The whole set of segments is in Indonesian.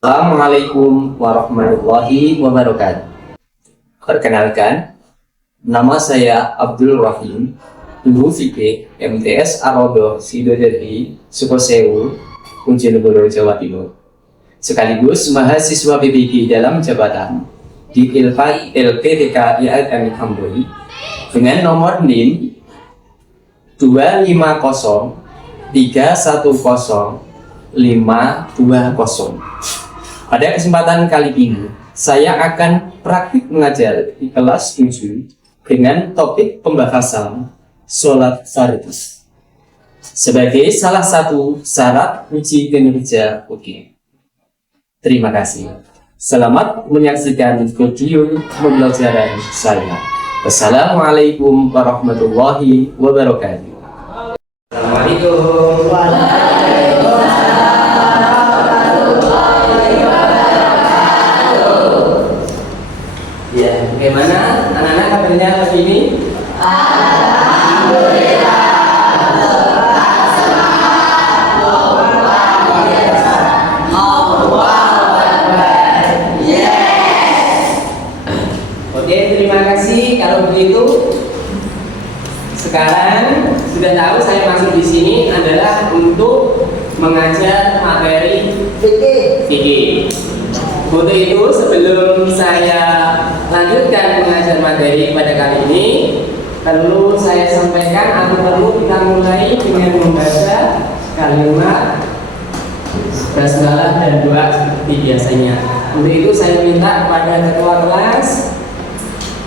Assalamualaikum warahmatullahi wabarakatuh. Perkenalkan, nama saya Abdul Rahim, Guru Fikih MTS Arodo Sidoderhi, Sukosewu, Bojonegoro, Jawa Timur. Sekaligus mahasiswa PBG dalam jabatan di ILPAD LPTK IAIN Hamboli dengan nomor NIM 250310520. Pada kesempatan kali ini, saya akan praktik mengajar di kelas 7 dengan topik pembahasan sholat fardu sebagai salah satu syarat uji kinerja UI. Terima kasih. Selamat menyaksikan video pembelajaran saya. Wassalamualaikum warahmatullahi wabarakatuh. Assalamualaikum. Bagaimana anak-anak kabarnya hari ini? Alhamdulillah. Yes. Oke, terima kasih. Kalau begitu, sekarang sudah tahu saya masuk di sini adalah untuk mengajar materi fikih. Untuk itu, sebelum saya lanjutkan mengajar materi pada kali ini, perlu saya sampaikan atau perlu kita mulai dengan membaca kalimat basmalah dan doa seperti biasanya. Untuk itu saya minta kepada ketua kelas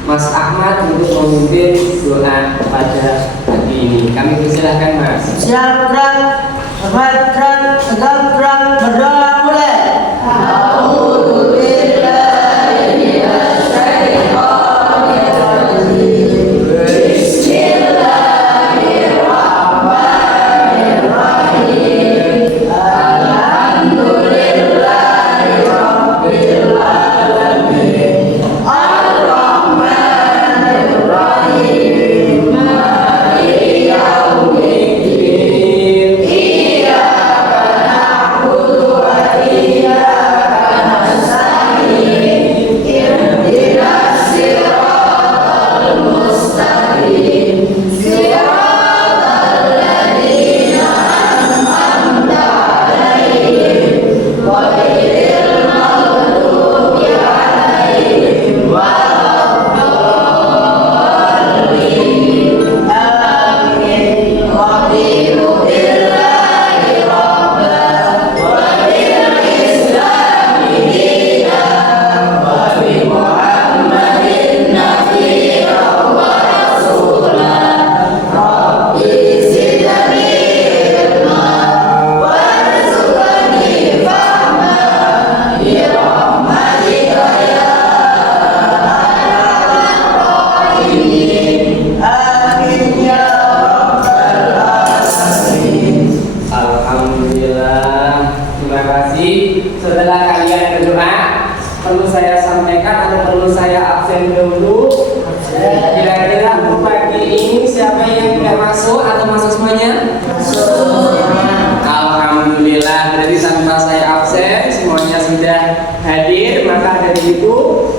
Mas Ahmad untuk memimpin doa pada pagi ini. Kami persilahkan Mas. Siap gerak, cepat gerak, tegak gerak, berdoa mulai.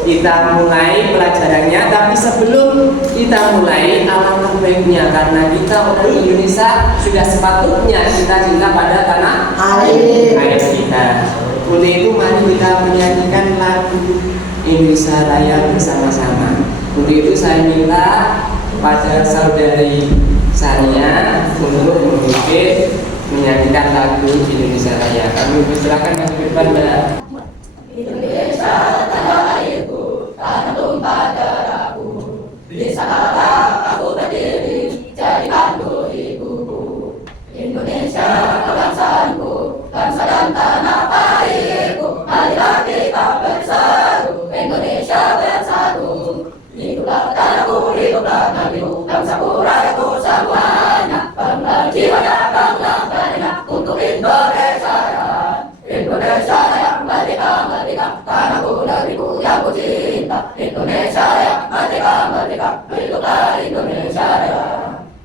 Kita mulai pelajarannya, tapi sebelum kita mulai, alangkah baiknya karena kita orang Indonesia sudah sepatutnya kita cinta pada tanah air kita. Oleh itu mari kita menyanyikan lagu Indonesia Raya bersama-sama. Untuk itu saya minta pada saudari saya untuk memimpin menyanyikan lagu Indonesia Raya. Kami persilakan masuk ke depan, Mbak. Indonesia tanah airku, tanah tumpah darahku. Di sanalah aku berdiri, jadikan ibuku. Indonesia kebangsaanku, bangsa dan tanah airku. Marilah kita bersatu, Indonesia bersatu. Hiduplah tanahku, hiduplah negeriku, bangsaku, rakyatku semuanya. Bangga jiwanya, bangga badannya untuk Indonesia. Indonesia yang merdeka, merdeka, tanahku, negeriku yang ku cinta. Indonesia yang merdeka, merdeka, hiduplah Indonesia Raya.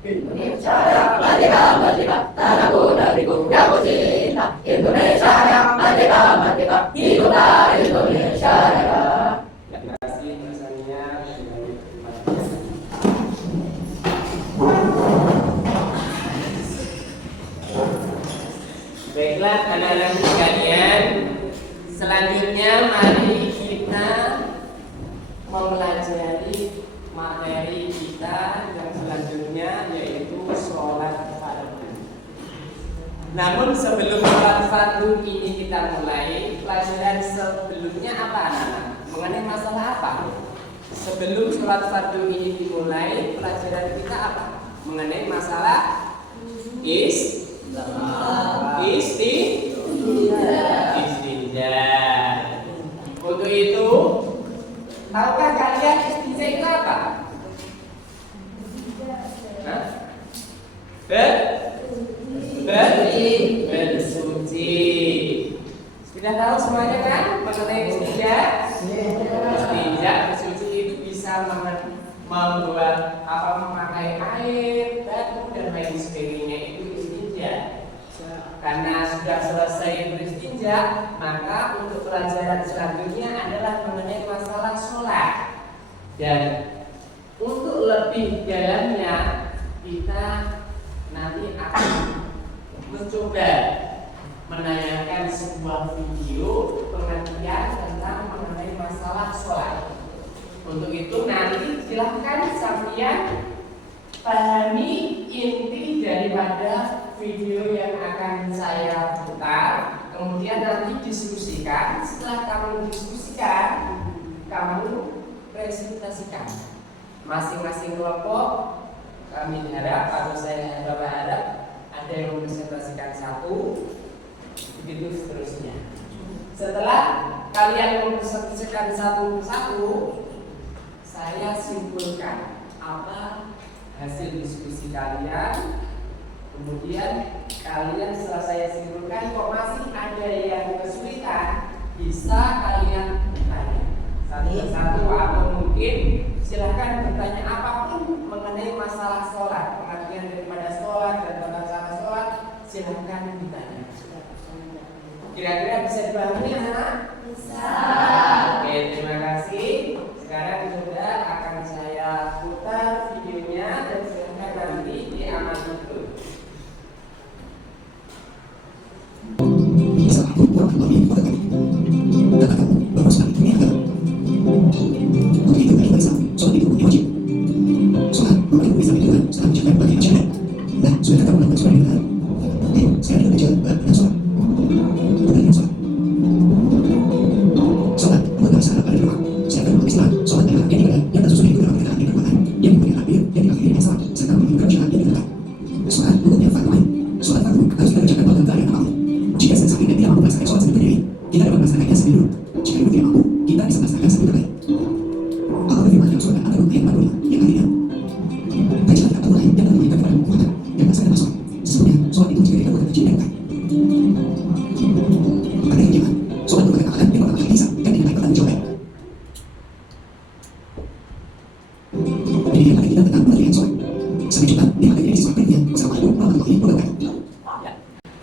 Indonesia yang merdeka, merdeka, tanahku, negeriku yang ku cinta. Indonesia yang merdeka, merdeka. Hiduplah Indonesia Raya. Terima kasih tulisannya. Baiklah anak-anak sekalian, selanjutnya mari kita mempelajari materi kita yang selanjutnya, yaitu sholat fardu. Namun sebelum sholat fardu ini kita mulai, pelajaran sebelumnya apa anak-anak? Mengenai masalah apa? Sebelum sholat fardu ini dimulai, pelajaran kita apa? Mengenai masalah istinja. Untuk itu, tahukah kalian istinja itu apa? Hah? Bersuci. Sudah tahu semuanya kan mengenai istinja? Istinja bersuci itu bisa membuat memakai air, batu dan lain sebagainya, itu istinja. Karena sudah selesai beristinja, maka untuk pelajaran selanjutnya adalah mengenai masalah sholat. Dan untuk lebih dalamnya, kita nanti akan mencoba menanyakan sebuah video pengertian tentang mengenai masalah sholat. Untuk itu nanti silahkan sampean pahami inti daripada video yang akan saya putar, kemudian nanti diskusikan. Setelah kamu diskusikan, kamu presentasikan masing-masing kelompok. Kami harap atau saya harap ada yang mempresentasikan satu, begitu seterusnya. Setelah kalian mempresentasikan satu persatu, saya simpulkan apa hasil diskusi kalian. Kemudian kalian setelah saya simpulkan, kok masih ada yang kesulitan, bisa kalian tanya satu persatu, atau mungkin silahkan bertanya apapun mengenai masalah sholat, pengertian daripada sholat dan tata cara sholat, silahkan ditanya. Kira-kira bisa dipahami anak? Bisa. Oke, terima kasih. Sekarang sudah akan saya putar videonya dan silahkan nanti diamati dulu.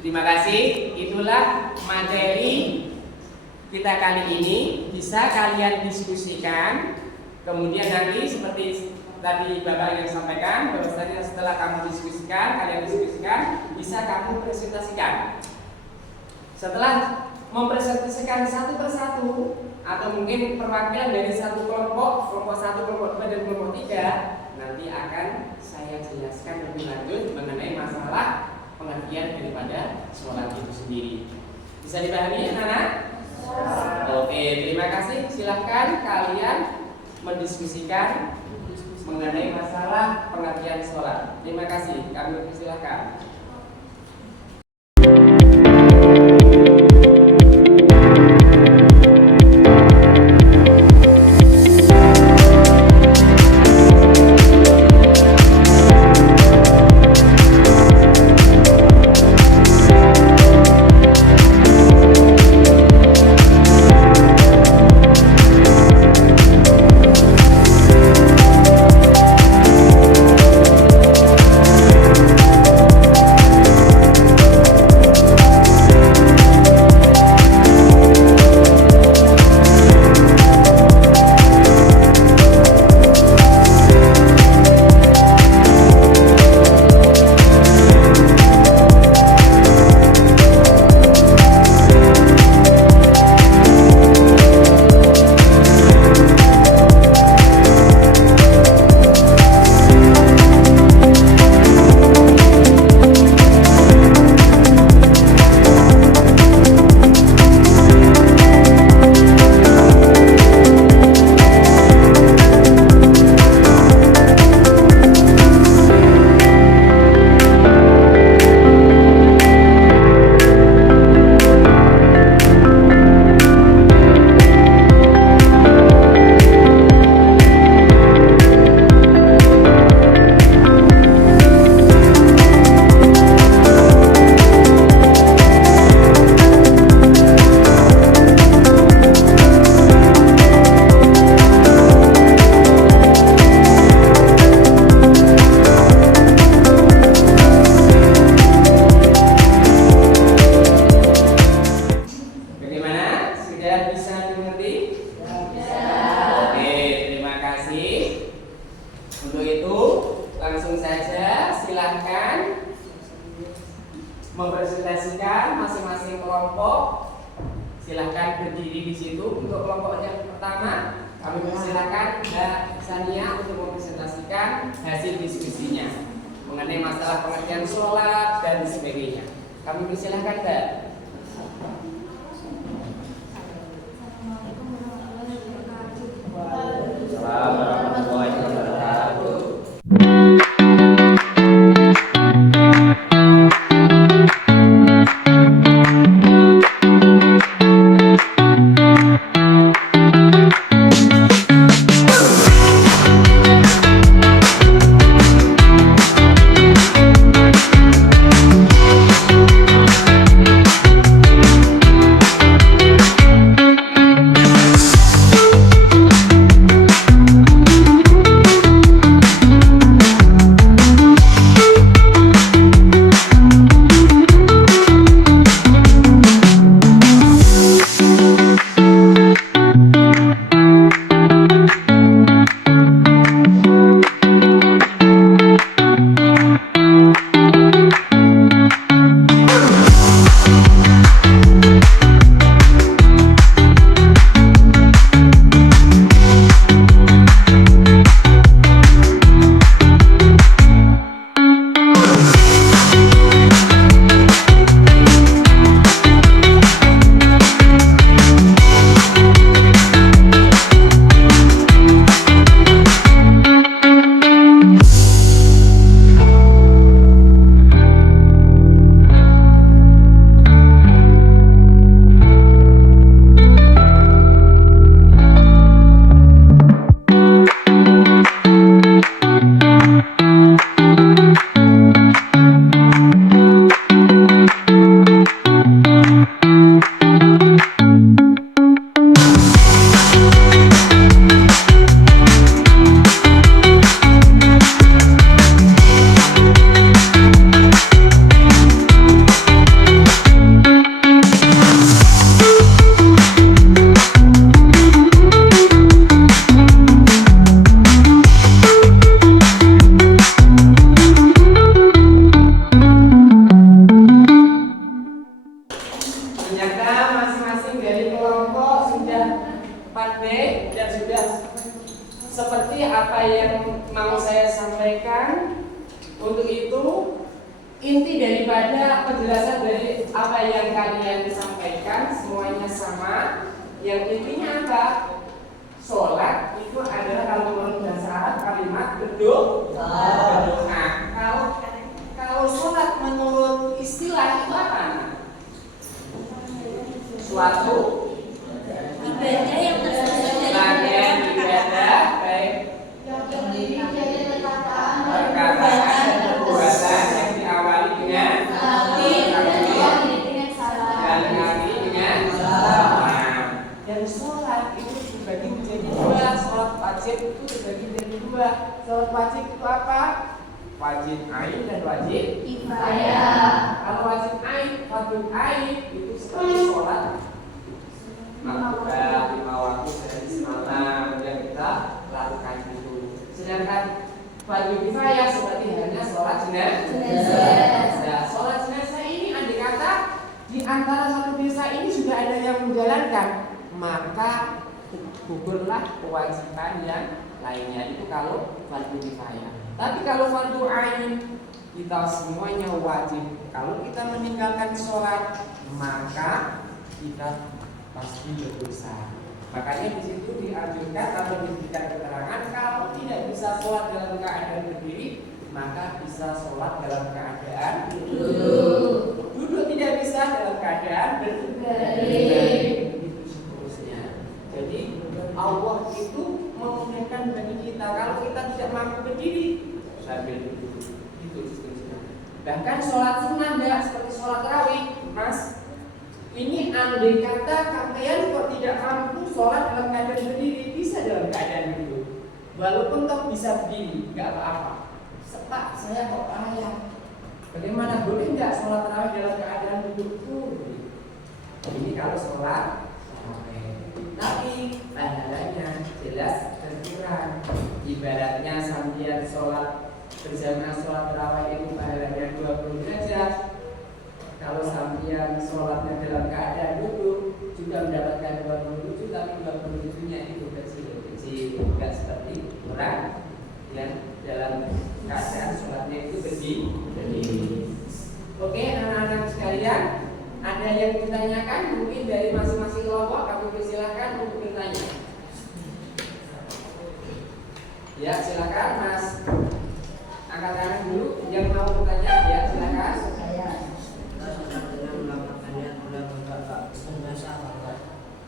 Terima kasih. Itulah materi kita kali ini. Bisa kalian diskusikan. Kemudian nanti seperti tadi Bapak yang sampaikan, bahwasanya setelah kamu diskusikan, kalian diskusikan, bisa kamu presentasikan. Setelah mempresentasikan satu persatu, atau mungkin perwakilan dari satu kelompok, kelompok 1, kelompok 2, dan kelompok 3, nanti akan saya jelaskan lebih lanjut mengenai masalah pengertian daripada sholat itu sendiri. Bisa dipahami anak-anak? Oke, terima kasih. Silahkan kalian mendiskusikan mengenai masalah pengertian sholat. Terima kasih. Kami persilahkan. Sudah bisa dimengerti? Bisa. Oke, terima kasih. Untuk itu langsung saja silahkan mempresentasikan masing-masing kelompok. Silahkan berdiri di situ. Untuk kelompok yang pertama, kami persilakan Mbak Sania untuk mempresentasikan hasil diskusinya mengenai masalah pengertian sholat dan sebagainya. Kami persilakan Mbak. Assalamualaikum warahmatullahi wabarakatuh. Seperti apa yang mau saya sampaikan, untuk itu inti daripada penjelasan dari apa yang kalian disampaikan semuanya sama. Yang intinya apa? Sholat itu adalah kalau menurut bahasa Arab kalimat berdoa. Kalau sholat menurut istilah itu apa? Suatu Ibadah yang bagian ibadah baik perkataan dan perbuatan yang diawali dengan dan diakhiri dengan salam. Dan sholat itu dibagi menjadi dua. Sholat wajib itu dibagi menjadi dua. Sholat wajib itu apa? Wajib ain dan wajib kifayah. Kalau wajib ain, wajib ain itu seperti sholat makruh 5 waktu sehari semalam yang kita lakukan itu. Sedangkan wajib kifayah seperti hanya sholat jenazah. Sholat jenazah ini andai kata di antara satu desa ini sudah ada yang menjalankan, maka gugurlah kewajiban yang lainnya. Itu kalau wajib kifayah. Tapi kalau fardu ain kita semuanya wajib. Kalau kita meninggalkan sholat, maka kita pasti berdosa. Makanya di situ dianjurkan atau diberikan keterangan kalau tidak bisa sholat dalam keadaan berdiri, maka bisa sholat dalam keadaan duduk. Duduk tidak bisa dalam keadaan berdiri. Itu seterusnya. Jadi Allah itu memudahkan bagi kita kalau kita tidak mampu berdiri sambil duduk. Itu seterusnya. Bahkan sholat sunnah enggak seperti sholat tarawih, Mas. Ini andai kata kalian kok tidak mampu sholat dalam keadaan berdiri, bisa dalam keadaan duduk. Walaupun toh bisa berdiri, nggak apa-apa. Pak, saya kok payah. Bagaimana, boleh nggak sholat tarawih dalam keadaan duduk? Ini kalau sholat tarawih. Ibaratnya sambian sholat berjamaah sholat tarawih itu pahalanya 20 derajat. Kalau sambian sholatnya dalam keadaan duduk juga mendapatkan 27, tapi 27-nya itu kecil, bukan seperti orang yang dalam keadaan sholatnya itu berdiri. Oke, anak-anak sekalian, ada yang ditanyakan mungkin dari masing-masing kelompok, kami persilahkan untuk bertanya. Ya, silakan Mas. Angkat tangan dulu yang mau bertanya, ya silakan.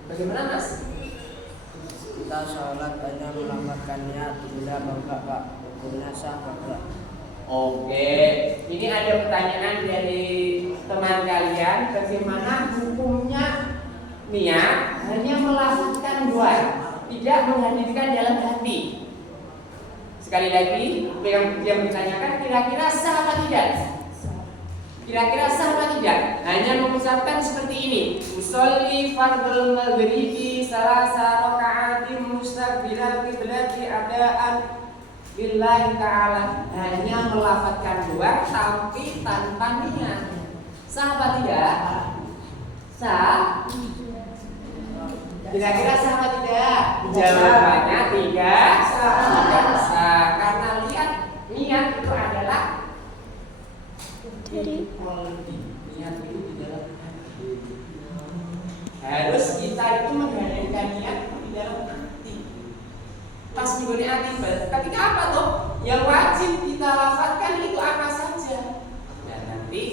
Bagaimana Mas? Kita sholat hanya melambangkan niat, tidak bangga Pak. Hukumnya sah Pak. Oke, ini ada pertanyaan dari teman kalian, bagaimana hukumnya niat hanya melafazkan dua, tidak menghadirkan dalam hati. Sekali lagi, yang bertanyakan kira-kira sah apa tidak? Kira-kira sah apa tidak? Hanya mengucapkan seperti ini: usolli fardul maghribi salasa raka'atin mustaqbilal qiblati adaan lillahi ta'ala. Hanya melafazkan dua tapi tanpa niat. Sah apa tidak? Sah? Kira-kira sah apa tidak? Jawabannya tidak sah. Tidak sah karena niat itu adalah niat itu di dalam hati. Harus kita itu menghadirkan niat di dalam hati. Pas menggunakan hati, ketika apa toh? Yang wajib kita lafazkan itu apa saja? Dan nanti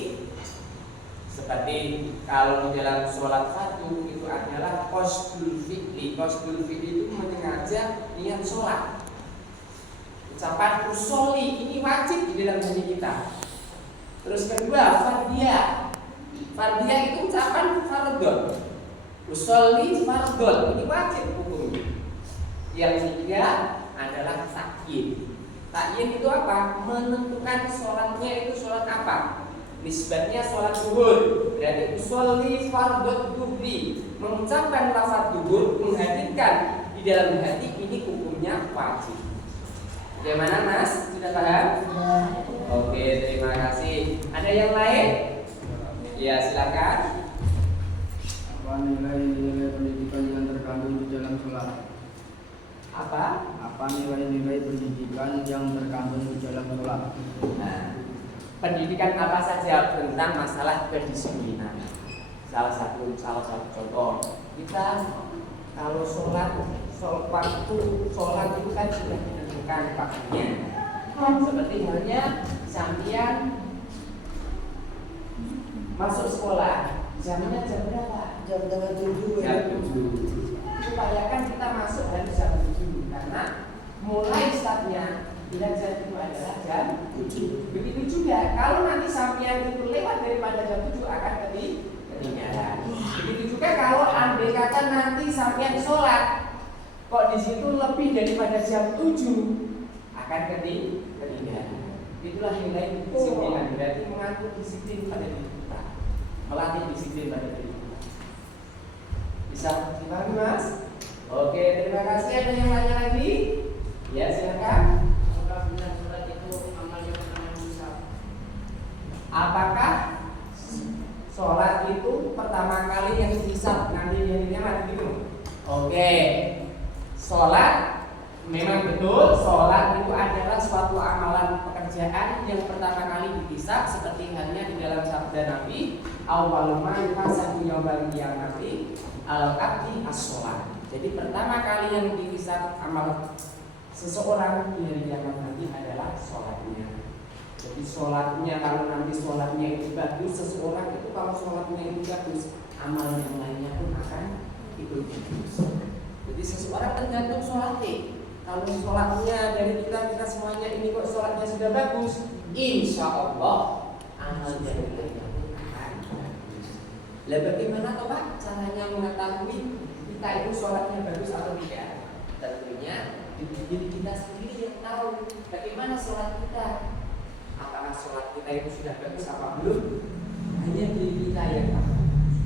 seperti kalau di dalam sholat fardu itu adalah qasdul fi'li. Qasdul fi'li itu menyengaja niat sholat. Ucapan usolli ini wajib di dalam hati kita. Terus kedua, fardiyah. Fardiyah itu ucapan fardhon. Usolli fardhon, ini wajib hukumnya. Yang ketiga adalah takyin. Takyin itu apa? Menentukan sholatnya itu sholat apa? Nisbatnya sholat zuhur. Berarti usolli fardhon dhuhri. Mengucapkan lafaz zuhur, menghadirkan di dalam hati, ini hukumnya wajib. Bagaimana Mas? Sudah paham? Oke, terima kasih. Ada yang lain? Ya, silakan. Apa nilai-nilai pendidikan yang terkandung di dalam sholat? Apa nilai-nilai pendidikan yang terkandung di dalam sholat? Nah, pendidikan apa saja tentang masalah kedisiplinan. Salah satu contoh, kita kalau waktu sholat itu kan sudah ditentukan waktunya. Seperti halnya sambian masuk sekolah, jamnya jam berapa? Jam 7. Jam 7. Upayakan kita masuk harus jam 7 karena mulai startnya bila jam itu adalah jam 7. Begitu juga kalau nanti sambian itu lewat daripada jam 7 akan ketinggalan. Begitu juga kalau andai kata nanti sambian sholat kok di situ lebih daripada jam 7 akan ketinggalan. Itulah nilai disiplinan. Berarti mengatur disiplin pada diri kita, melatih disiplin pada diri kita. Bisa dipahami Mas? Oke, terima kasih. Ada yang lain lagi? Ya, silakan. Apakah sholat itu pertama kali yang dihisab nanti yang dinamakan gitu? Oke, sholat memang betul. Sholat itu adalah suatu amalan pekerjaan yang pertama kali dihisab, seperti halnya di dalam sabda Nabi, awwalu ma yuhasabu yaumal qiyamati al-abdi as-sholat. Jadi pertama kali yang dihisab amal seseorang di hari kiamat nanti adalah sholatnya. Jadi sholatnya, kalau nanti sholatnya itu bagus, seseorang itu kalau sholatnya itu bagus, amal yang lainnya pun akan ikut bagus. Jadi seseorang tergantung sholatnya. Kalau sholatnya dari kita semuanya ini kok sholatnya sudah bagus, insya Allah amal dari lainnya pun akan bagus. Lah bagaimana toh Pak caranya mengetahui kita itu sholatnya bagus atau tidak? Tentunya diri kita sendiri yang tahu bagaimana sholat kita. Apakah sholat kita itu sudah bagus apa belum? Hanya diri kita yang tahu.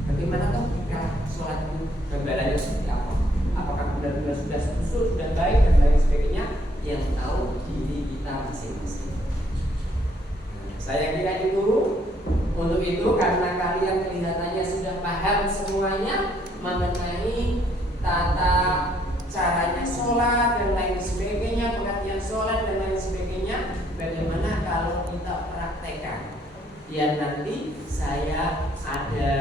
Bagaimana toh jika sholat itu gambarannya seperti apa? Apakah benar-benar sudah khusyuk, sudah baik dan lain sebagainya? Yang tahu kemudian nanti saya ada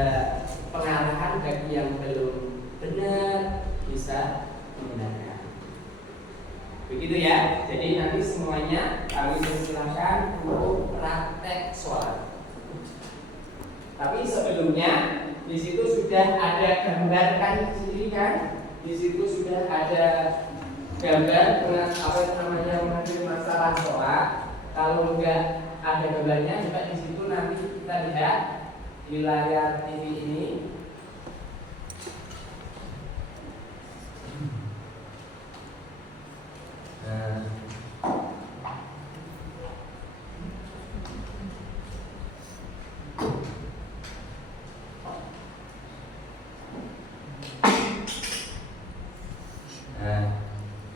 pengarahan bagi yang belum benar bisa menggunakan. Begitu ya. Jadi nanti semuanya kami persilahkan untuk praktek sholat. Tapi sebelumnya di situ sudah ada gambar kan sendiri kan? Di situ sudah ada gambar dengan apa namanya mengenai masalah sholat. Kalau enggak ada gambarnya, juga di situ nanti kita lihat di layar TV ini.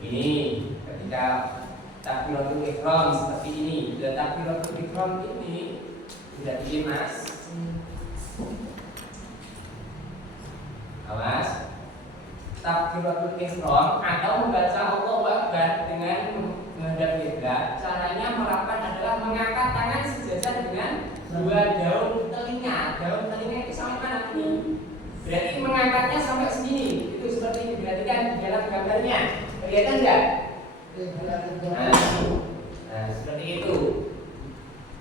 Ini ketika takbiratul ihram seperti ini. Dan takbiratul ihram ini tidak ini mas. Awas. Takbiratul ihram atau membaca Allahu Akbar dengan menghadap kiblat. Caranya merapat adalah mengangkat tangan sejajar dengan dua daun telinga. Daun telinga itu sampai mana ini? Berarti mengangkatnya sampai sini. Itu seperti ini. Berarti kan di dalam gambarnya kelihatan enggak? Nah, seperti itu.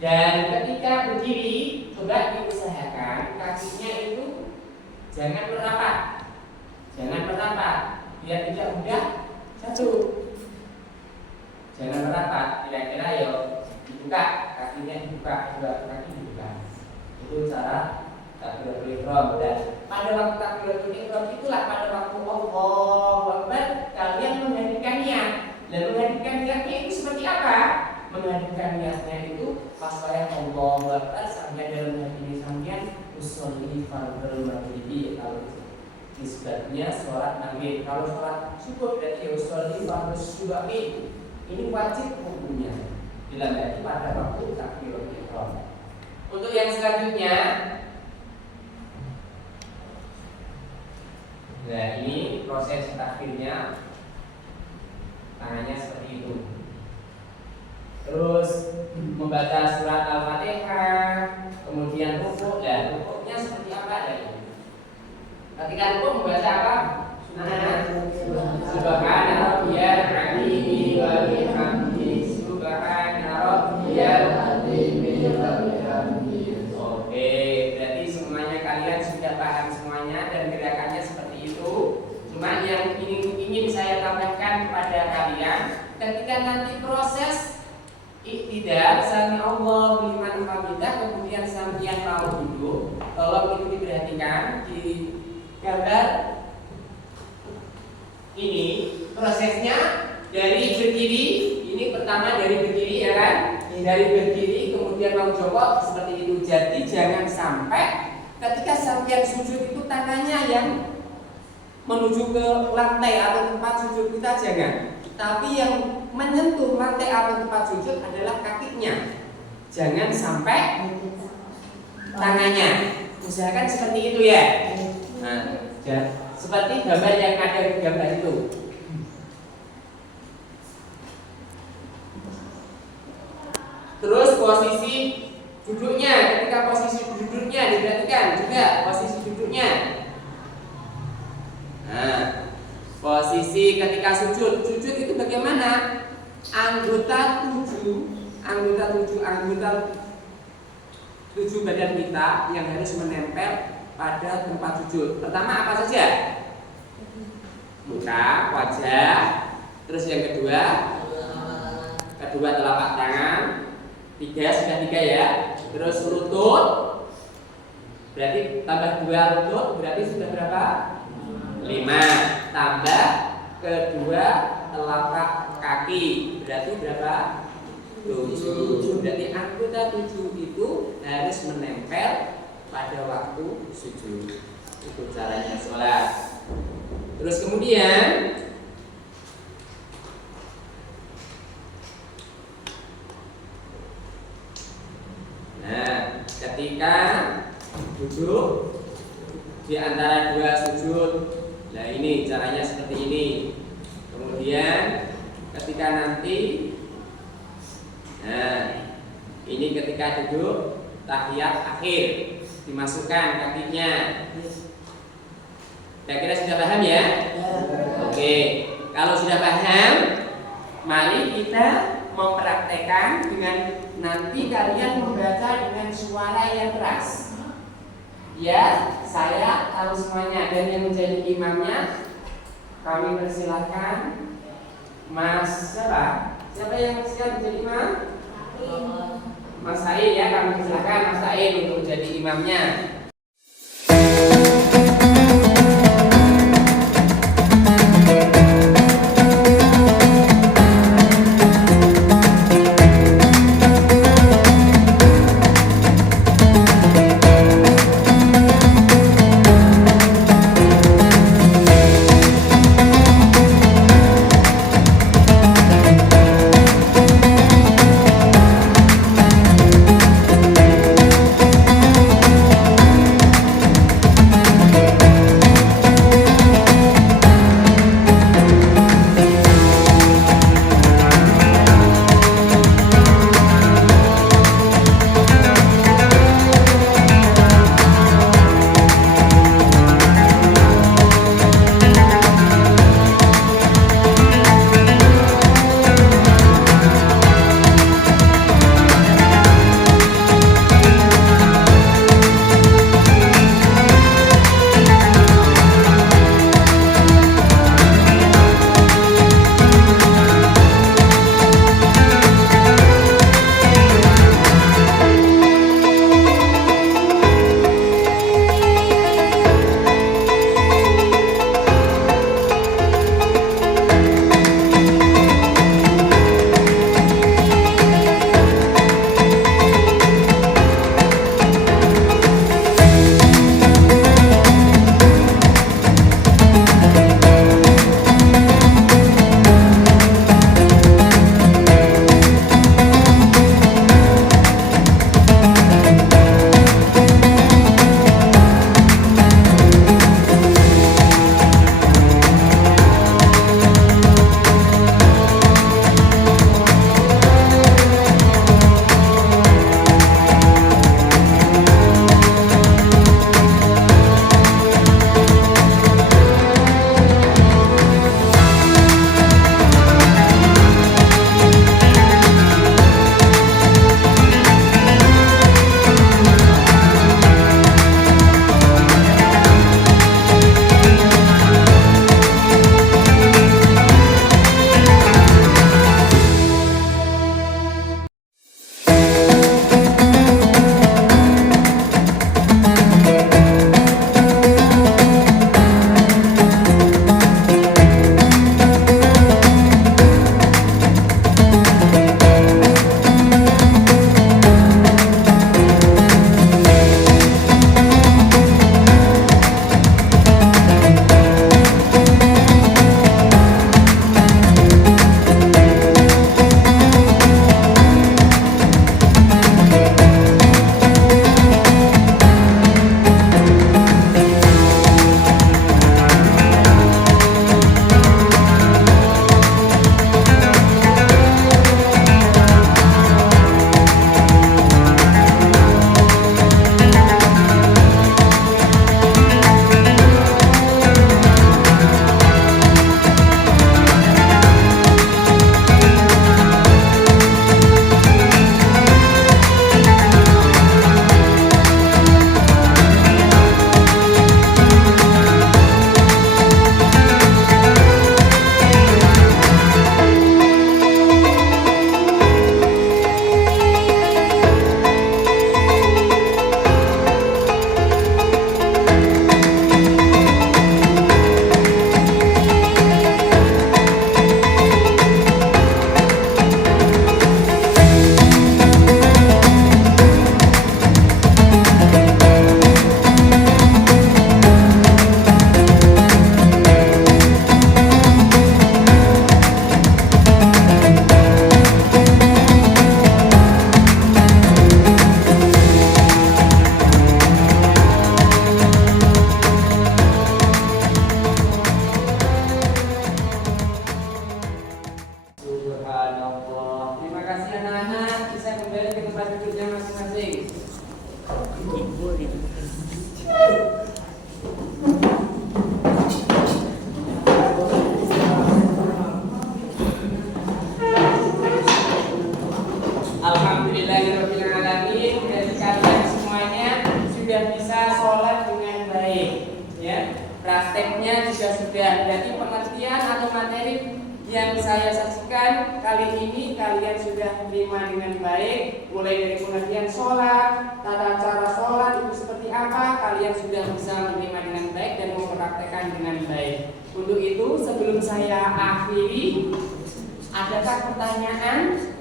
Dan ketika berdiri, coba diusahakan kakinya itu jangan merapat. Jangan merapat, biar tidak mudah jatuh. Jangan merapat, kira-kira ya dibuka, kakinya dibuka, dua kaki dibuka. Itu cara takbiratul ihram. Dan pada waktu takbiratul ihram itulah pada waktu Allahu Akbar kalian menghadirkan niat. Dan menghadirkan niatnya itu seperti apa? Menghadirkan niatnya itu pas saya Allahu Akbar sampai dalam hati ini sampean usolli fardhu maghribi. Kalau disebutnya sholat maghrib. Kalau sholat subuh berarti usolli fardhu subuhi. Ini wajib hukumnya dalam hati pada waktu takbiratul ihram. Untuk yang selanjutnya, nah ini proses takbirnya, tangannya seperti itu. Terus membaca surat Al-Fatihah, kemudian rukuk. Dan rukuknya seperti apa tadi? Ketika rukuk membaca apa? Subhana rabbiyal azim wa bihamdihi subhana rabbiyal azim wa bihamdihi. Oke, berarti semuanya kalian sudah paham semuanya dan gerakannya seperti itu. Cuma yang ingin saya tambahkan kepada kalian, ketika nanti proses iktidal sami Allahu liman hamidah, kemudian sampeyan mau duduk, tolong itu diperhatikan di gambar ini. Prosesnya dari berdiri, ini pertama dari berdiri ya kan, dari berdiri kemudian mau jongkok seperti itu. Jadi jangan sampai ketika sampeyan sujud itu tangannya yang menuju ke lantai atau tempat sujud kita, jangan. Tapi yang menyentuh lantai atau tempat sujud adalah kakinya. Jangan sampai tangannya. Usahakan seperti itu ya. Nah, seperti gambar yang ada di gambar itu. Terus posisi duduknya, ketika posisi duduknya diperhatikan juga posisi duduknya. Nah, posisi ketika sujud itu bagaimana? Anggota tujuh badan kita yang harus menempel pada tempat sujud. Pertama apa saja? Muka, wajah. Terus yang kedua telapak tangan. Sudah tiga ya. Terus lutut. Berarti tambah 2 lutut berarti sudah berapa? 5. Tambah kedua telapak kaki berarti berapa? 7. Berarti anggota 7 itu harus menempel pada waktu sujud. Itu caranya sholat. Terus kemudian ketika duduk di antara 2 sujud, nah ini caranya seperti ini. Kemudian ketika nanti, nah ini ketika duduk tahiyat akhir. Dimasukkan kakinya. Kira-kira sudah paham ya? Oke. Kalau sudah paham, mari kita mempraktekkan dengan nanti kalian membaca dengan suara yang keras. Ya, saya tahu semuanya dan yang menjadi imamnya kami persilahkan Mas siapa? Siapa yang siap menjadi imam? Mas Said ya, kami persilahkan Mas Said untuk menjadi imamnya. yang saya saksikan kali ini kalian sudah terima dengan baik, mulai dari pengertian sholat, tata cara sholat itu seperti apa, kalian sudah bisa menerima dengan baik dan mempraktekkan dengan baik. Untuk itu sebelum saya akhiri, adakah pertanyaan?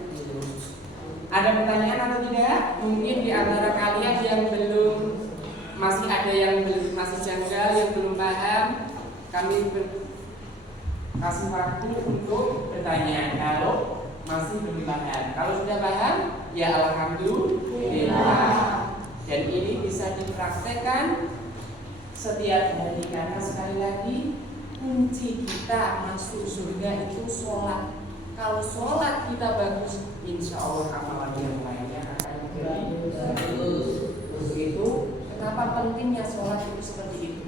Ada pertanyaan atau tidak? Mungkin di antara kalian yang belum, masih ada yang masih janggal, yang belum paham, kami kasih waktu untuk bertanya kalau masih belum paham. Kalau sudah paham, ya alhamdulillah. Dan ini bisa dipraktekkan setiap hari karena sekali lagi kunci kita masuk surga itu sholat. Kalau sholat kita bagus, insya Allah amalan yang lainnya akan jadi bagus. Untuk itu, kenapa pentingnya sholat itu seperti itu?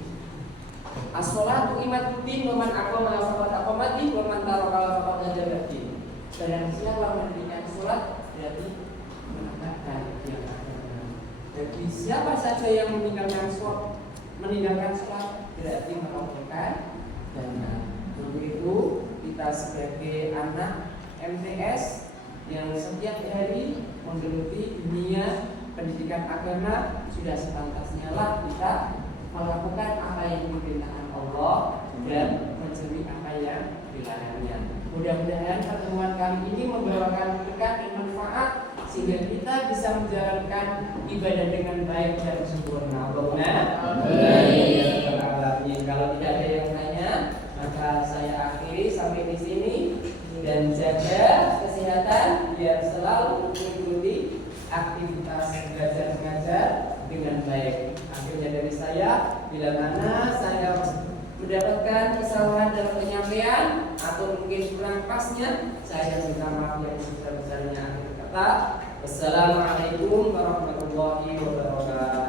As-sholatu imaduddin wa man aqama faqad aqamaddin wa man taraka faqad jaladdin. Barang siapa mendirikan sholat berarti menegakkan yang agama. Jadi siapa saja yang meninggalkan sholat berarti merobohkan dana. Untuk itu kita sebagai anak MTS yang setiap hari menggeluti dunia pendidikan agama sudah sepantasnya lah kita melakukan apa yang diperintahkan Allah dan menjauhi apa yang dilarangnya. Mudah-mudahan pertemuan kali ini membawakan berkah dan manfaat sehingga kita bisa menjalankan ibadah dengan baik dan sempurna. Amin. Kalau tidak ada yang tanya, maka saya akhiri sampai di sini dan jaga kesehatan biar selalu mengikuti aktivitas belajar mengajar dengan baik. Akhirnya dari saya, bila mana saya mendapatkan kesalahan dalam penyampaian atau mungkin kurang pasnya, saya minta maaf yang sebesar-besarnya. Akhir kata, wassalamualaikum warahmatullahi wabarakatuh.